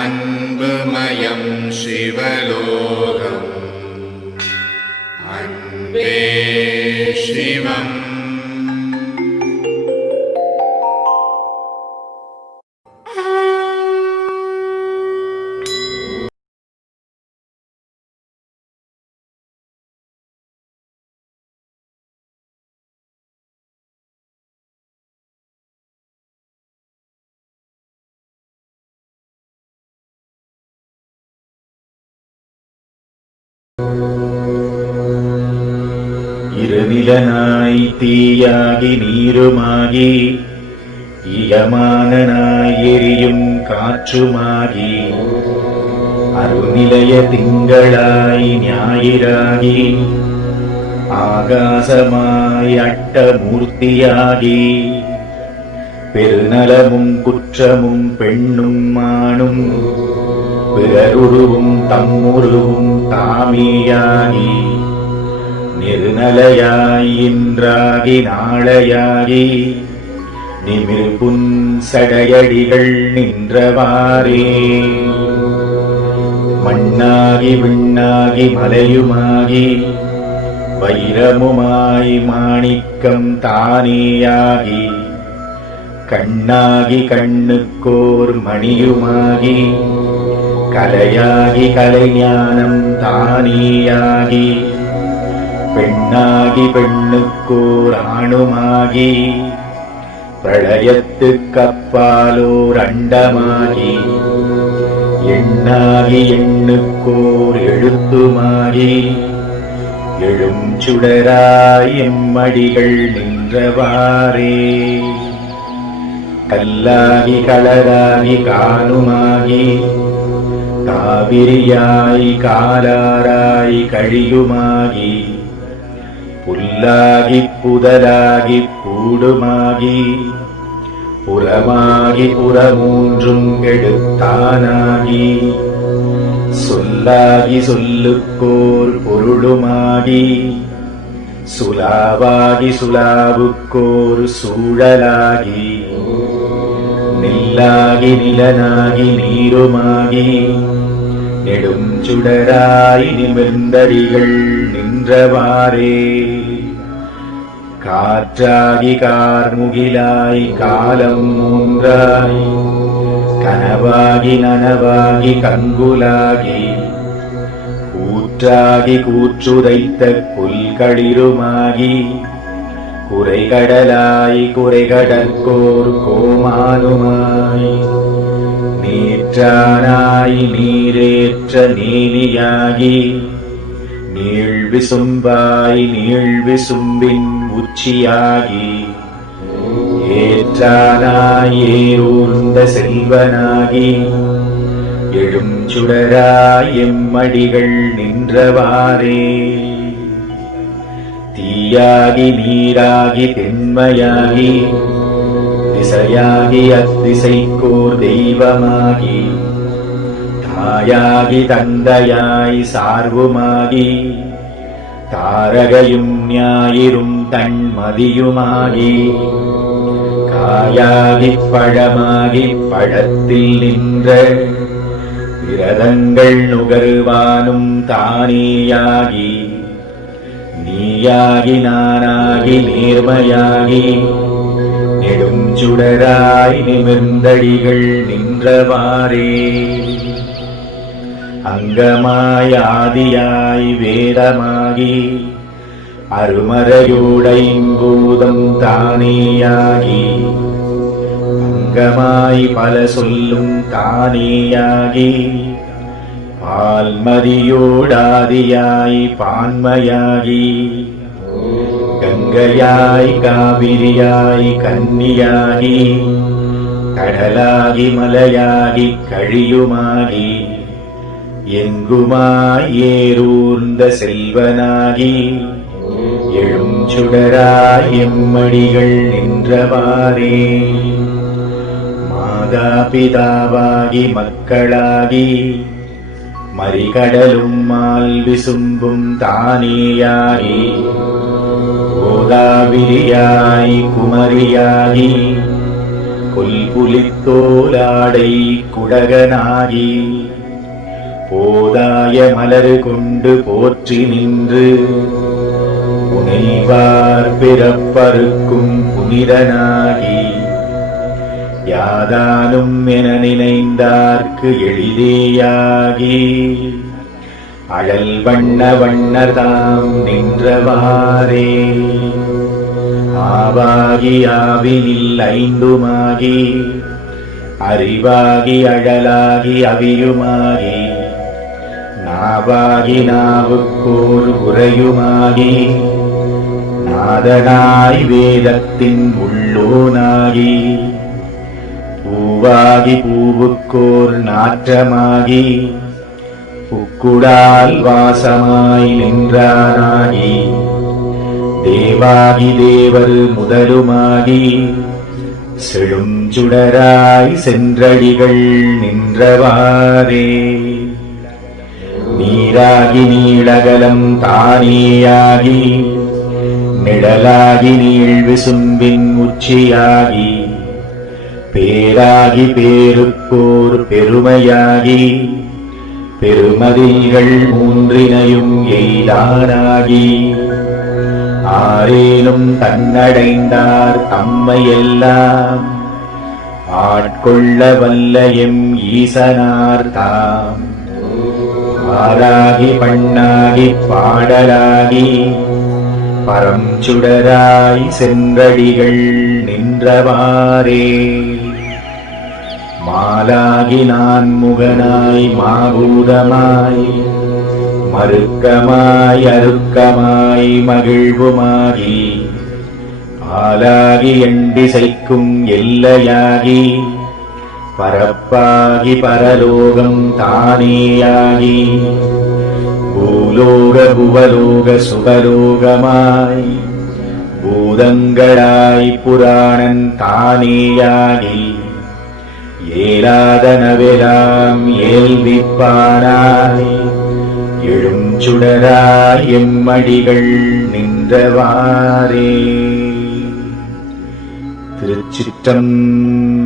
அன்புமயம் சிவலோகம் அன்பே சிவம். இருநிலனாய் தீயாகி நீருமாகி இயமானனாய் எரியும் காற்றுமாகி அருநிலைய திங்களாய் ஞாயிறாகி ஆகாசமாய் அட்டமூர்த்தியாகி பெருநலமும் குற்றமும் பெண்ணும் மானும் பிறருருவும் தம்முருவும் தாமியாகி நிர்நலையாய் இன்றாகி நாளையாகி நிமிர்புன் சடையடிகள் நின்றவாறே மண்ணாகி விண்ணாகி மலையுமாகி வைரமுமாய் மாணிக்கம் தானேயாகி கண்ணாகி கண்ணுக்கோர் மணியுமாகி கலையாகி கலைஞானம் தானேயாகி பெண்ணாகி பெண்ணுக்கோர் ஆணுமாகி பிரளயத்துக்கப்பாலோர் அண்டமாகி எண்ணாகி எண்ணுக்கோர் எழுத்துமாகி எழும் சுடராய் எம்மடிகள் நின்றவாறே கல்லாகி களராகி காணுமாகி காவிரியாய் காலாராய் கழியுமாகி புல்லாகி புதலாகி பூடுமாகி புறமாகி புறமூன்றும் எடுத்தானாகி சொல்லாகி சொல்லுக்கோர் பொருளுமாகி சுலாவாகி சுலாவுக்கோர் சூழலாகி நில்லாகி நிலனாகி நீருமாகி நெடும் சுடராய் நிமிர்ந்தடிகள் நின்றவாறே காற்றாகி கார்முகிலாய் காலம் மூன்றாய் கனவாகி நனவாகி கங்குலாகி கூற்றாகி கூற்றுதைத்த புல்களிருமாகி குறைகடலாய் குறைகடற்கோர் கோமானுமாய் நீற்றானாய் நீரேற்ற நீனியாகி நீழ்விசும்பாய் நீழ்விசும்பின் உச்சியாகி ஏற்றானாய் ஏரூர்ந்த செல்வனாகி எழும் சுடராய் எம்மடிகள் நின்றவாறே தீயாகி நீராகி தென்மையாகி திசையாகி அத்திசைக்கோர் தெய்வமாகி தாயாகி தந்தையாய் சார்வுமாகி தாரகையும் ஞாயிறும் தன்மதியுமாகி காயாகி பழமாகி பழத்தில் நின்ற விரதங்கள் நுகர்வானும் தானேயாகி நீயாகி நானாகி நேர்மையாகி நெடும் சுடராய் நிமிர்ந்தடிகள் நின்றவாறே அங்கமாய் ஆதியாய் வேதமாகி அருமறையோடைம்பூதம் தானேயாகி அங்கமாய் பல சொல்லும் தானேயாகி பால்மதியோடாதியாய் பான்மையாகி கங்கையாய் காவிரியாய் கன்னியாகி கடலாகி மலையாகி கழியுமாகி எங்குமாய் ஏரூர்ந்த செல்வனாகி எழும் சுடராய் எம்மடிகள் நின்றவாறே மாதா பிதாவாகி மக்களாகி மறிகடலும் மால் விசும்பும் தானேயாகி கோதாவிரியாய் குமரியாகி கொல்புலித்தோலாடை குடகனாகி போதாய மலர் கொண்டு போற்றி நின்று புனைவார் பிறப்பறுக்கும் புனிதனாகி யாதானும் என நினைந்தார்க்கு எளிதேயாகி அழல் வண்ண வண்ணர்தாம் நின்றவாறே ஆவாகி ஆவினில் ஐந்துமாகி அறிவாகி அழலாகி அவியுமாகி நாவாகி நாவுக்கோர் உரையுமாகி நாதனாய் வேதத்தின் உள்ளோனாகி பூவாகி பூவுக்கோர் நாற்றமாகி புக்குடால் வாசமாய் நின்றானாகி தேவாகி தேவர் முதலுமாகி செழுஞ்சுடராய் சென்றடிகள் நின்றவாறே நீராகி நீளகலம் தானேயாகி நிழலாகி நீள் விசும்பின் உச்சியாகி பேராகி பேருக்கோர் பெருமையாகி பெருமதில்கள் மூன்றினையும் எய்தானாகி ஆரேனும் தன்னடைந்தார் தம்மையெல்லாம் ஆட்கொள்ள வல்ல எம் ஈசனார் தாம் ஆராகி பண்ணாகி பாடலாகி பரஞ்சுடராய் சென்றடிகள் நின்றவாறே மாலாகி நான் முகனாய் மாபூதமாய் மறுக்கமாய் அருக்கமாய் மகிழ்வுமாகி ஆலாகி எண்டிசைக்கும் எல்லையாகி பரப்பாகி பரலோகம் தானேயாகி பூலோக புவலோக சுகலோகமாய் பூதங்களாய் புராணன் தானேயாகி ஏலாதனவெலாம் ஏல்விப்பானாய் எழுஞ்சுடராய் எம்மடிகள் நின்றவாறே. திருச்சிற்றம்பலம்.